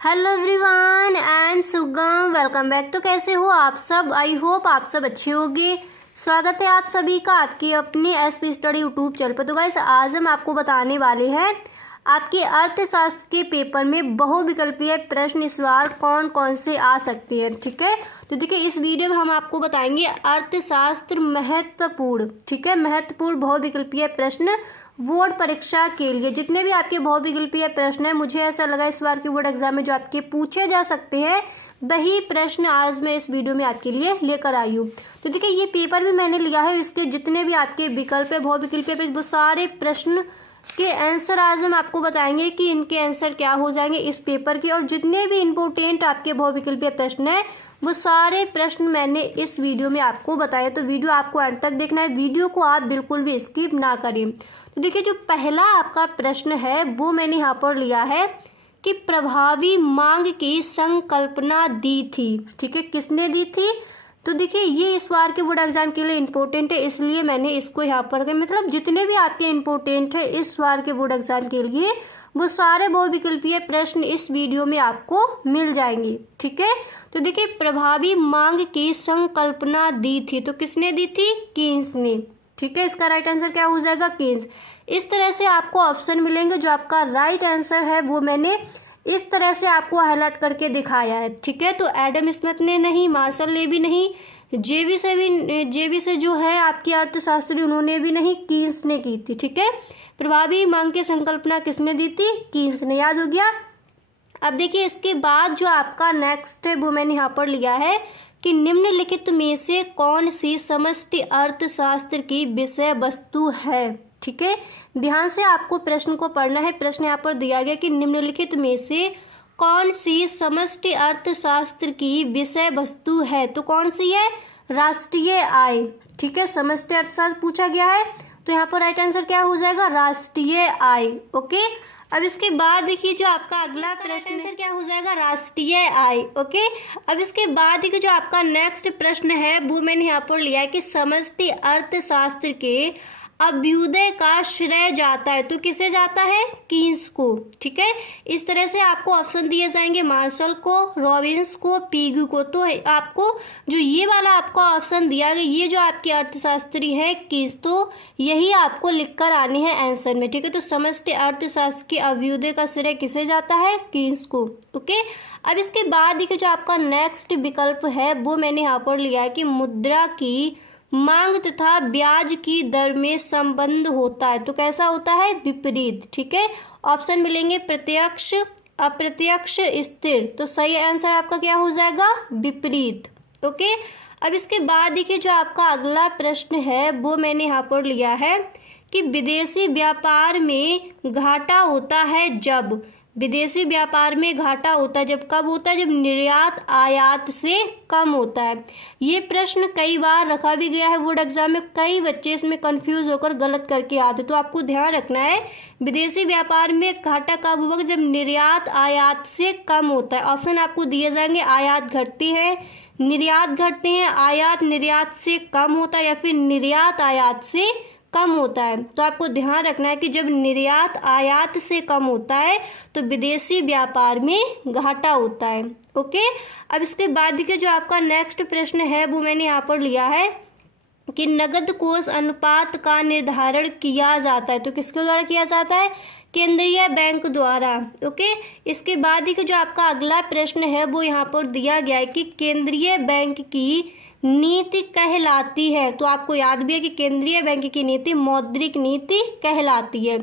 Hello everyone, I am सुगम। Welcome back. तो कैसे हो आप सब? आई होप आप सब अच्छे होंगे। स्वागत है आप सभी का आपकी अपनी एसपी स्टडी यूट्यूब चैनल पर। तो गाइस, आज हम आपको बताने वाले हैं आपके अर्थशास्त्र के पेपर में बहुविकल्पीय प्रश्न इस बार कौन कौन से आ सकते हैं। ठीक है, तो देखिए इस वीडियो में हम आपको बताएंगे अर्थशास्त्र महत्वपूर्ण, ठीक है, महत्वपूर्ण बहुविकल्पीय प्रश्न बोर्ड परीक्षा के लिए। जितने भी आपके बहुविकल्पीय प्रश्न हैं, मुझे ऐसा लगा इस बार के बोर्ड एग्जाम में जो आपके पूछे जा सकते हैं वही प्रश्न आज मैं इस वीडियो में आपके लिए लेकर आई हूँ। तो देखिए ये पेपर भी मैंने लिया है, इसके जितने भी आपके विकल्प है बहुविकल्पीय वो सारे प्रश्न के आंसर आज हम आपको बताएंगे कि इनके आंसर क्या हो जाएंगे इस पेपर के। और जितने भी इम्पोर्टेंट आपके बहुविकल्पीय प्रश्न है वो सारे प्रश्न मैंने इस वीडियो में आपको बताया। तो वीडियो आपको अंत तक देखना है, वीडियो को आप बिल्कुल भी स्किप ना करें। तो देखिए जो पहला आपका प्रश्न है वो मैंने यहाँ पर लिया है कि प्रभावी मांग की संकल्पना दी थी। ठीक है, किसने दी थी? तो देखिए ये इस बार के बोर्ड एग्जाम के लिए इम्पोर्टेंट है, इसलिए मैंने इसको यहाँ पर मतलब जितने भी आपके इम्पोर्टेंट है इस बार के बोर्ड एग्जाम के लिए वो सारे बहुविकल्पीय प्रश्न इस वीडियो में आपको मिल जाएंगे। ठीक है, तो देखिए प्रभावी मांग की संकल्पना दी थी, तो किसने दी थी? कीन्स ने। ठीक है, इसका राइट आंसर क्या हो जाएगा? कीन्स। इस तरह से आपको ऑप्शन मिलेंगे, जो आपका राइट आंसर है वो मैंने इस तरह से आपको हाईलाइट करके दिखाया है। ठीक है, तो एडम स्मिथ ने नहीं, मार्शल ने भी नहीं, जेबी से जो है आपकी अर्थशास्त्री उन्होंने भी नहीं, कीन्स ने की थी। ठीक है, प्रभावी मांग की संकल्पना किसने दी थी? कीन्स ने। याद हो गया। अब देखिए इसके बाद जो आपका नेक्स्ट है वो मैंने यहाँ पर लिया है कि निम्नलिखित में से कौन सी समष्टि अर्थशास्त्र की विषय वस्तु है। ठीक है, ध्यान से आपको प्रश्न को पढ़ना है। प्रश्न यहाँ पर दिया गया कि निम्नलिखित में से कौन सी समष्टि अर्थशास्त्र की विषय वस्तु है। तो कौन सी है? राष्ट्रीय आय। ठीक है, समष्टि अर्थशास्त्र पूछा गया है, तो यहाँ पर राइट आंसर क्या हो जाएगा? राष्ट्रीय आय। ओके, अब इसके बाद देखिए जो आपका अगला प्रश्न आंसर क्या हो जाएगा? राष्ट्रीय आय। ओके, अब इसके बाद देखिए जो आपका नेक्स्ट प्रश्न है वो मैंने यहाँ पर लिया है कि समष्टि अर्थशास्त्र के अभ्युदय का श्रेय जाता है, तो किसे जाता है? कीन्स को। ठीक है, इस तरह से आपको ऑप्शन दिए जाएंगे, मार्शल को, रॉबिन्स को, पीगू को। तो आपको जो ये वाला आपको ऑप्शन दिया गया, ये जो आपकी अर्थशास्त्री है कीन्स, तो यही आपको लिखकर आनी है आंसर में। ठीक है, तो समष्टि अर्थशास्त्र के अभ्युदय का श्रेय किसे जाता है? कीन्स को। ओके, अब इसके बाद देखिए जो आपका नेक्स्ट विकल्प है वो मैंने यहाँ पर लिया है कि मुद्रा की मांग तथा ब्याज की दर में संबंध होता है, तो कैसा होता है? विपरीत। ठीक है, ऑप्शन मिलेंगे प्रत्यक्ष, अप्रत्यक्ष, स्थिर। तो सही आंसर आपका क्या हो जाएगा? विपरीत। ओके, अब इसके बाद देखिए जो आपका अगला प्रश्न है वो मैंने यहाँ पर लिया है कि विदेशी व्यापार में घाटा होता है जब, विदेशी व्यापार में घाटा होता है जब, कब होता है? जब निर्यात आयात से कम होता है। ये प्रश्न कई बार रखा भी गया है बोर्ड एग्जाम में, कई बच्चे इसमें कंफ्यूज होकर गलत करके आते, तो आपको ध्यान रखना है विदेशी व्यापार में घाटा कब होगा? जब निर्यात आयात से कम होता है। ऑप्शन आपको दिए जाएंगे, आयात घटती है, निर्यात घटते हैं, आयात निर्यात से कम होता है, या फिर निर्यात आयात से कम होता है। तो आपको ध्यान रखना है कि जब निर्यात आयात से कम होता है तो विदेशी व्यापार में घाटा होता है। ओके, अब इसके बाद देखिए जो आपका नेक्स्ट प्रश्न है वो मैंने यहाँ पर लिया है कि नगद कोष अनुपात का निर्धारण किया जाता है, तो किसके द्वारा किया जाता है? केंद्रीय बैंक द्वारा। ओके, इसके बाद देखिए जो आपका अगला प्रश्न है वो यहाँ पर दिया गया है कि केंद्रीय बैंक की नीति कहलाती है, तो आपको याद भी है कि केंद्रीय बैंक की नीति मौद्रिक नीति कहलाती है।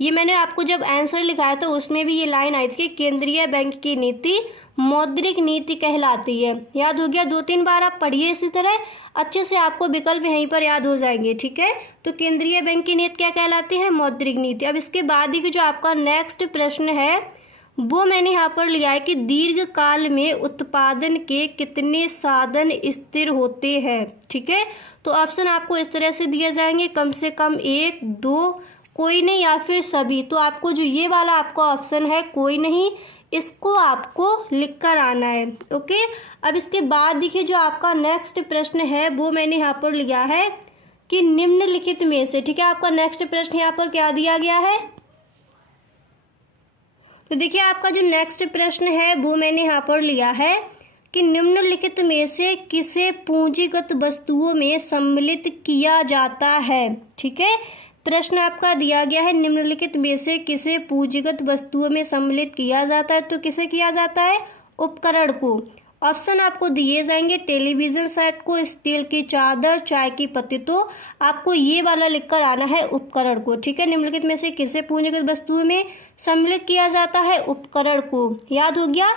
ये मैंने आपको जब आंसर लिखाया तो उसमें भी ये लाइन आई थी कि केंद्रीय बैंक की नीति मौद्रिक नीति कहलाती है। याद हो गया? 2-3 बार आप पढ़िए इसी तरह, अच्छे से आपको विकल्प यहीं पर याद हो जाएंगे। ठीक है, तो केंद्रीय बैंक की नीति क्या कहलाती है? मौद्रिक नीति। अब इसके बाद ही जो आपका नेक्स्ट प्रश्न है वो मैंने यहाँ पर लिया है कि दीर्घ काल में उत्पादन के कितने साधन स्थिर होते हैं। ठीक है, तो ऑप्शन आपको इस तरह से दिए जाएंगे, कम से कम 1, 2, कोई नहीं, या फिर सभी। तो आपको जो ये वाला आपका ऑप्शन है कोई नहीं, इसको आपको लिखकर आना है। ओके, अब इसके बाद देखिए जो आपका नेक्स्ट प्रश्न है वो मैंने यहाँ पर लिया है कि निम्नलिखित में से, ठीक है, आपका नेक्स्ट प्रश्न यहाँ पर क्या दिया गया है? तो देखिए आपका जो नेक्स्ट प्रश्न है वो मैंने यहाँ पर लिया है कि निम्नलिखित में से किसे पूंजीगत वस्तुओं में सम्मिलित किया जाता है। ठीक है, प्रश्न आपका दिया गया है निम्नलिखित में से किसे पूंजीगत वस्तुओं में सम्मिलित किया जाता है। तो किसे किया जाता है? उपकरण को। ऑप्शन आपको दिए जाएंगे टेलीविज़न सेट को, स्टील की चादर, चाय की पत्ती। तो आपको ये वाला लिखकर आना है उपकरण को। ठीक है, निम्नलिखित में से किसे पूंजीगत वस्तुओं में सम्मिलित किया जाता है? उपकरण को। याद हो गया।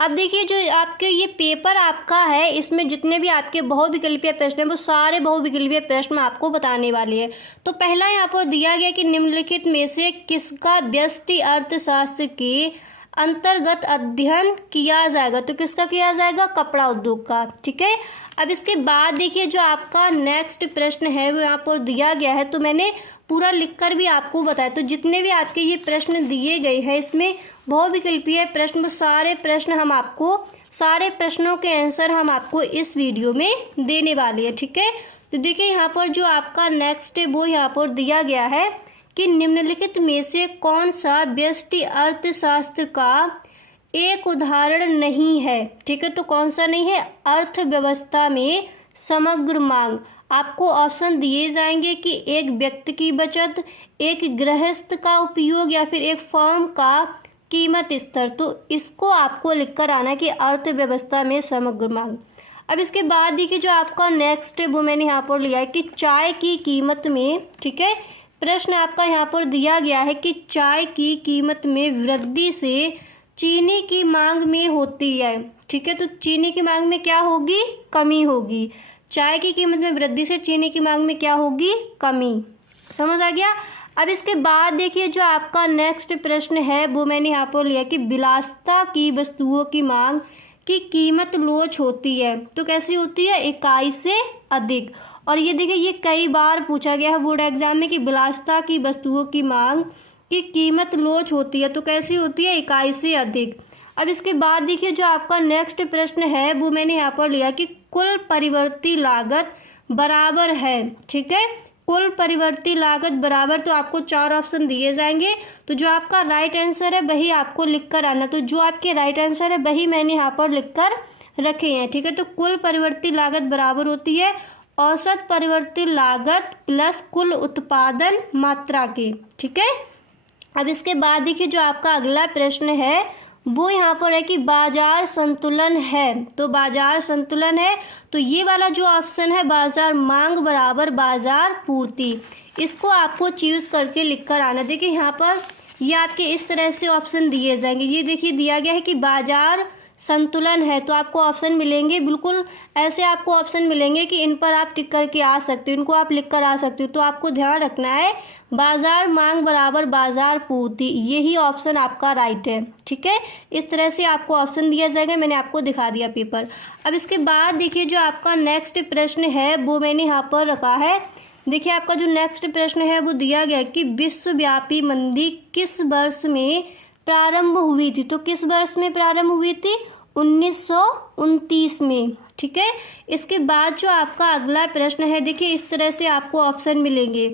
अब देखिए जो आपके ये पेपर आपका है, इसमें जितने भी आपके बहुविकल्पीय प्रश्न हैं वो सारे बहुविकल्पीय प्रश्न मैं आपको बताने वाली है। तो पहला यहाँ पर दिया गया कि निम्नलिखित में से किसका व्यष्टि अर्थशास्त्र के अंतर्गत अध्ययन किया जाएगा। तो किसका किया जाएगा? कपड़ा उद्योग का। ठीक है, अब इसके बाद देखिए जो आपका नेक्स्ट प्रश्न है वो यहाँ पर दिया गया है, तो मैंने पूरा लिखकर भी आपको बताया। तो जितने भी आपके ये प्रश्न दिए गए हैं इसमें बहुविकल्पीय प्रश्न, सारे प्रश्नों के आंसर हम आपको इस वीडियो में देने वाले हैं। ठीक है, तो देखिए यहाँ पर जो आपका नेक्स्ट है वो यहाँ पर दिया गया है कि निम्नलिखित में से कौन सा व्यष्टि अर्थशास्त्र का एक उदाहरण नहीं है। ठीक है, तो कौन सा नहीं है? अर्थव्यवस्था में समग्र मांग। आपको ऑप्शन दिए जाएंगे कि एक व्यक्ति की बचत, एक गृहस्थ का उपयोग या फिर एक फर्म का कीमत स्तर। तो इसको आपको लिखकर आना कि अर्थव्यवस्था में समग्र मांग। अब इसके बाद देखिए जो आपका नेक्स्ट है वो मैंने यहाँ पर लिया है कि चाय की कीमत में। ठीक है, प्रश्न आपका यहाँ पर दिया गया है कि चाय की कीमत में वृद्धि से चीनी की मांग में होती है। ठीक है, तो चीनी की मांग में क्या होगी? कमी होगी। चाय की कीमत में वृद्धि से चीनी की मांग में क्या होगी? कमी। समझ आ गया। अब इसके बाद देखिए जो आपका नेक्स्ट प्रश्न है वो मैंने यहाँ पर लिया कि विलासिता की वस्तुओं की मांग की कीमत लोच होती है। तो कैसी होती है? इकाई से अधिक। और ये देखिए ये कई बार पूछा गया है बोर्ड एग्जाम में कि विलासिता की वस्तुओं की मांग की कीमत लोच होती है। तो कैसी होती है? इकाई से अधिक। अब इसके बाद देखिए जो आपका नेक्स्ट प्रश्न है वो मैंने यहाँ पर लिया कि कुल परिवर्ती लागत बराबर है। ठीक है, कुल परिवर्ती लागत बराबर। तो आपको 4 ऑप्शन दिए जाएंगे, तो जो आपका राइट आंसर है वही आपको लिखकर आना। तो जो आपके राइट आंसर है वही मैंने यहाँ पर लिखकर रखे हैं। ठीक है, तो कुल परिवर्ती लागत बराबर होती है औसत परिवर्ती लागत प्लस कुल उत्पादन मात्रा के। ठीक है, अब इसके बाद देखिए जो आपका अगला प्रश्न है वो यहाँ पर है कि बाजार संतुलन है। तो बाजार संतुलन है तो ये वाला जो ऑप्शन है बाजार मांग बराबर बाजार पूर्ति, इसको आपको चूज करके लिखकर आना। देखिए यहाँ पर ये आपके इस तरह से ऑप्शन दिए जाएंगे। ये देखिए दिया गया है कि बाजार संतुलन है, तो आपको ऑप्शन मिलेंगे बिल्कुल ऐसे आपको ऑप्शन मिलेंगे कि इन पर आप टिक करके आ सकते हो, इनको आप लिख कर आ सकते हो। तो आपको ध्यान रखना है बाजार मांग बराबर बाजार पूर्ति, यही ऑप्शन आपका राइट है। ठीक है, इस तरह से आपको ऑप्शन दिया जाएगा, मैंने आपको दिखा दिया पेपर। अब इसके बाद देखिए जो आपका नेक्स्ट प्रश्न है वो मैंने यहाँ पर रखा है। देखिए आपका जो नेक्स्ट प्रश्न है वो दिया गया कि विश्वव्यापी मंदी किस वर्ष में प्रारंभ हुई थी। तो किस वर्ष में प्रारंभ हुई थी? 1929 में। ठीक है, इसके बाद जो आपका अगला प्रश्न है देखिए इस तरह से आपको ऑप्शन मिलेंगे।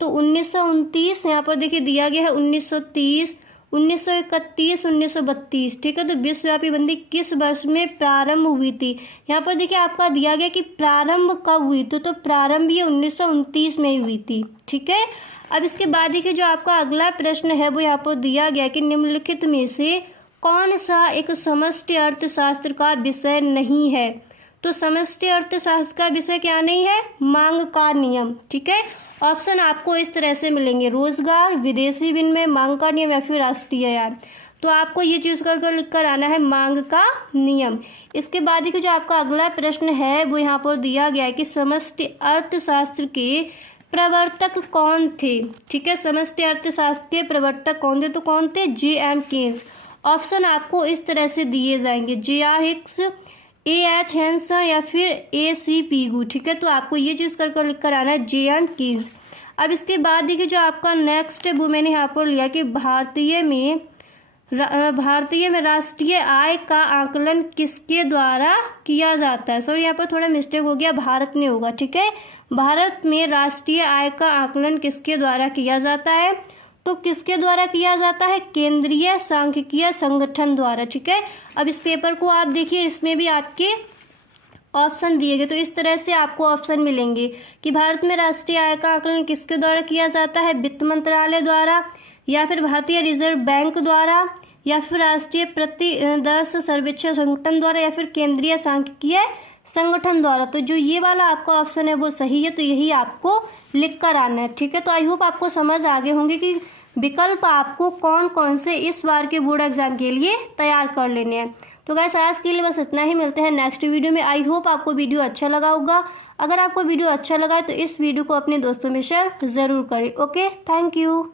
तो 1929 यहाँ पर देखिए दिया गया है 1930, 1931, 1932। ठीक है, तो विश्वव्यापी मंदी किस वर्ष में प्रारंभ हुई थी। यहाँ पर देखिए आपका दिया गया कि प्रारंभ कब हुई थी, तो प्रारंभ ये 1929 में हुई थी। ठीक है, अब इसके बाद देखिए जो आपका अगला प्रश्न है वो यहाँ पर दिया गया कि निम्नलिखित में से कौन सा एक समष्टि अर्थशास्त्र का विषय नहीं है। तो समष्टि अर्थशास्त्र का विषय क्या नहीं है? मांग का नियम। ठीक है, ऑप्शन आपको इस तरह से मिलेंगे रोजगार, विदेशी विनिमय, मांग का नियम या फिर राष्ट्रीय आय। तो आपको ये चूज कर लिख कर आना है मांग का नियम। इसके बाद देखिए जो आपका अगला प्रश्न है वो यहाँ पर दिया गया है कि समष्टि अर्थशास्त्र के प्रवर्तक कौन थे। ठीक है, समष्टि अर्थशास्त्र के प्रवर्तक कौन थे? तो कौन थे? J.M. केन्स। ऑप्शन आपको इस तरह से दिए जाएंगे J.R. Hicks, A.H. हैंसन या फिर A.C. पीगू। ठीक है, तो आपको ये चीज़ कर लिख कर आना है J.M. केन्स। अब इसके बाद देखिए जो आपका नेक्स्ट है वो मैंने यहाँ पर लिया कि भारतीय में राष्ट्रीय आय का आकलन किसके द्वारा किया जाता है। सॉरी यहाँ पर थोड़ा मिस्टेक हो गया, भारत में होगा। ठीक है, भारत में राष्ट्रीय आय का आकलन किसके द्वारा किया जाता है? तो किसके द्वारा किया जाता है? केंद्रीय सांख्यिकीय संगठन द्वारा। ठीक है, अब इस पेपर को आप देखिए, इसमें भी आपके ऑप्शन दिए गए, तो इस तरह से आपको ऑप्शन मिलेंगे कि भारत में राष्ट्रीय आय का आकलन किसके द्वारा किया जाता है? वित्त मंत्रालय द्वारा, या फिर भारतीय रिजर्व बैंक द्वारा, या फिर राष्ट्रीय प्रतिदर्श सर्वेक्षण संगठन द्वारा, या फिर केंद्रीय सांख्यिकीय संगठन द्वारा। तो जो ये वाला आपका ऑप्शन है वो सही है, तो यही आपको लिख कर आना है। ठीक है, तो आई होप आपको समझ आ गए होंगे कि विकल्प आपको कौन कौन से इस बार के बोर्ड एग्जाम के लिए तैयार कर लेने हैं। तो गाइस आज के लिए बस इतना ही, मिलते हैं नेक्स्ट वीडियो में। आई होप आपको वीडियो अच्छा लगा होगा। अगर आपको वीडियो अच्छा लगा है तो इस वीडियो को अपने दोस्तों में शेयर ज़रूर करें। Okay, thank you.